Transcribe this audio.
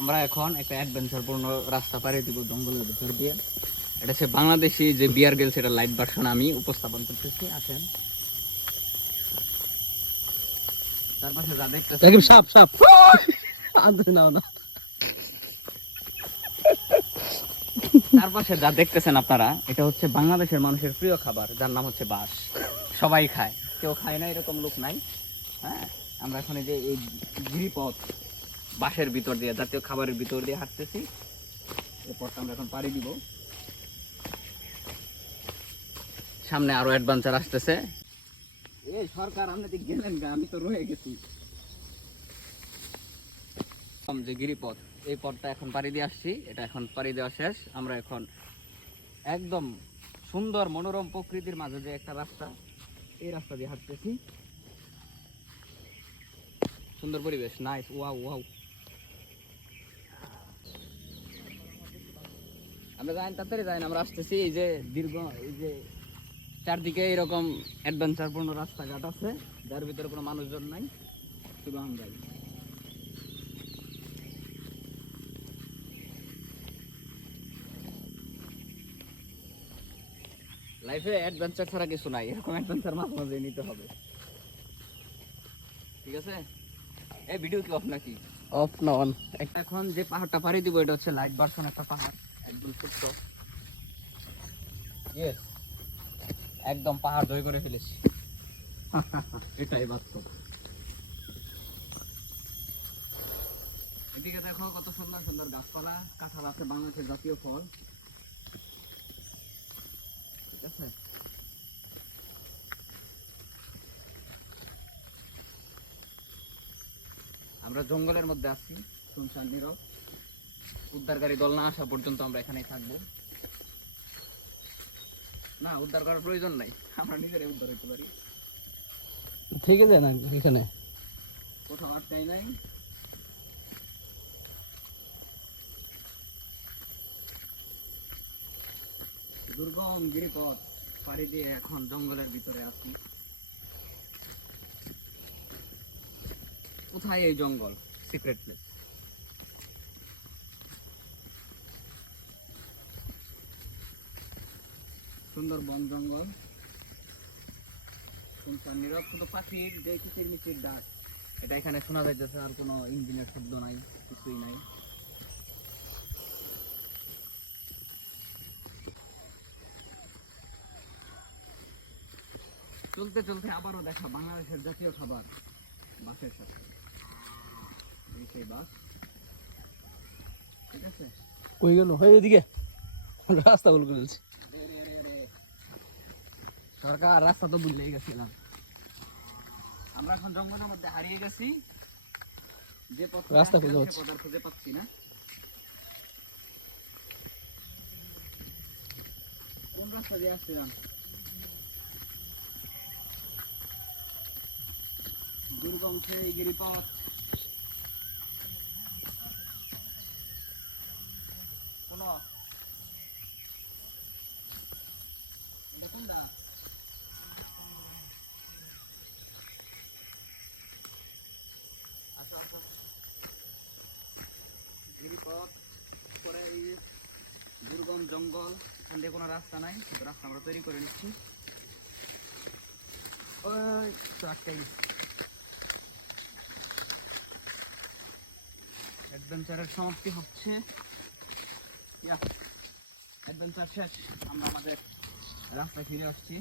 আমরা এখন একটা অ্যাডভেঞ্চারপূর্ণ রাস্তা পাড়ি দিব জঙ্গলের ভিতর দিয়ে। এটা হচ্ছে বাংলাদেশি যে বিয়ার গ্রিলস, এটা লাইভ ভার্সন আমি উপস্থাপন করতেছি। আসেন, তার পাশে যা দেখতেছেন সাপ সাপ আনতে নাও না। তার পাশে যা দেখতেছেন আপনারা, এটা হচ্ছে বাংলাদেশের মানুষের প্রিয় খাবার, যার নাম হচ্ছে বাঁশ। সবাই খায়, কেউ খায় না এরকম লোক নাই। হ্যাঁ, আমরা এখন এই যে এই গিরিপথ বাঁশের ভিতর দিয়ে, জাতীয় খাবারের ভিতর দিয়ে হাঁটতেছি। এই পথটা আমরা এখন পাড়ি দিব। সামনে আরো অ্যাডভেঞ্চার আসতেছে। এই সরকার আপনি তো গেলেন গা, আমি তো রয়ে গেছি। যে গিরিপথ, এই পথটা এখন পাড়ি দিয়ে আসছি। এটা এখন পাড়ি দেওয়া শেষ। আমরা এখন একদম সুন্দর মনোরম প্রকৃতির মাঝে যে একটা রাস্তা, এই রাস্তা দিয়ে হাঁটতেছি। সুন্দর পরিবেশ, নাইস, ওয়াও ওয়াও। আমরা যাই তাড়াতাড়ি যাই, আমরা আসতেছি। এই যে দীর্ঘ, এই যে চারদিকে এরকম অ্যাডভেঞ্চারপূর্ণ রাস্তাঘাট আছে, যার ভিতরে কোনো মানুষজন নাই, শুধু আমরাই। লাইফে অ্যাডভেঞ্চার ছাড়া কিছু নাই, এরকম অ্যাডভেঞ্চার মাঝে মাঝে নিতে হবে। ঠিক আছে, এই ভিডিও কি অফ নাকি? অফ না অন। এখন যে পাহাড়টা পাড়ি দিব, এটা হচ্ছে লাইট ভার্সন একটা পাহাড়, একদম ছোট্ট। ইয়েস, একদম পাহাড় জয় করে ফেলেছি। এটাই বাস্তব। এদিকে দেখো কত সুন্দর সুন্দর গাছপালা, কাঁঠাল আছে, বাংলাদেশের জাতীয় ফল। ঠিক আছে, আমরা জঙ্গলের মধ্যে আছি, শুনশান নীরব। উদ্ধারকারী দল না আসা পর্যন্ত আমরা এখানেই থাকবো। না, উদ্ধার করার প্রয়োজন নাই, আমরা নিজেরাই উদ্ধার হইতে পারি। ঠিক আছে না এখানে কোথাও আটকাই নাই। দুর্গম গিরিপথ পাড়ি দিয়ে এখন জঙ্গলের ভিতরে আছি। কোথায় এই জঙ্গল? Secret place. সুন্দর বন জঙ্গল, শুনশান নীরব, শুধু পাখির যে কিচিরমিচির ডাক, এটা এখানে শোনা যাইতেছে। আর কোনো ইঞ্জিনের শব্দ নাই, কিছুই নাই। চলতে চলতে আবারও দেখা বাংলাদেশের জাতীয় খাবার, বাঁশের সাথে। এই সেই বাঁশ। ঠিক আছে, কই গেল হয় ওইদিকে রাস্তা ভুল করেছি। সরকার রাস্তা তো ভুলেই গেছিলাম। আমরা এখন জঙ্গলের মধ্যে হারিয়ে গেছি, যে পথ রাস্তা খুঁজে সে পাচ্ছি। পথ আর খুঁজে পাচ্ছি না। কোন রাস্তা দিয়ে আসছিলাম? দুর্গম সেই গিরিপথ। কোন দেখুন না, আসো আসো। গিরিপথ পরে এই দুর্গম জঙ্গল, এখান দিয়ে কোনো রাস্তা নাই, কিন্তু রাস্তা আমরা তৈরি করে নিচ্ছি। ওই তো আটকাই গেছি। অ্যাডভেঞ্চারের সমাপ্তি হচ্ছে, অ্যাডভেঞ্চার শেষ। আমরা আমাদের রাস্তায় ফিরে আসছি।